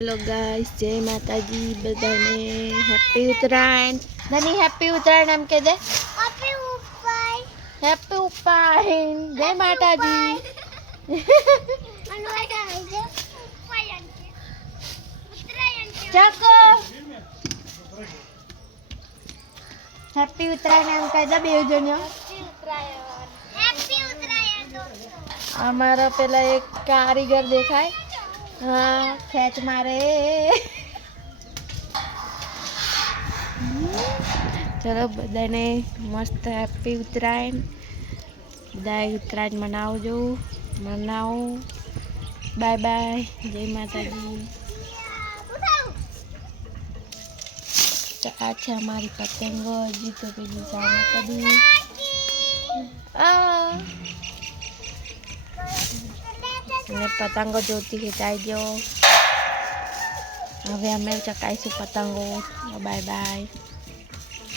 Hello guys, जय माताजी बधाने हैप्पी उत्तरायण। धनी हैप्पी उत्तरायण हम कह दे। हैप्पी उत्तरायण जय माताजी। चको हैप्पी उत्तरायण हम कह दे બે જણ્યો। हमारा पेला एक कारीगर देखाय। हाँ खेच मारे। चलो बधाने मस्त हैप्पी उत्तरायण। बधाई उत्तरायण मनावजो, मनाओ। बाय बाय, जय माताजी। तो अच्छा हमारी पतंगो जी तो पेली सामने कभी पतंगो जोती खिंचाई जो। हमें चकाईशू पतंगो। Bye bye.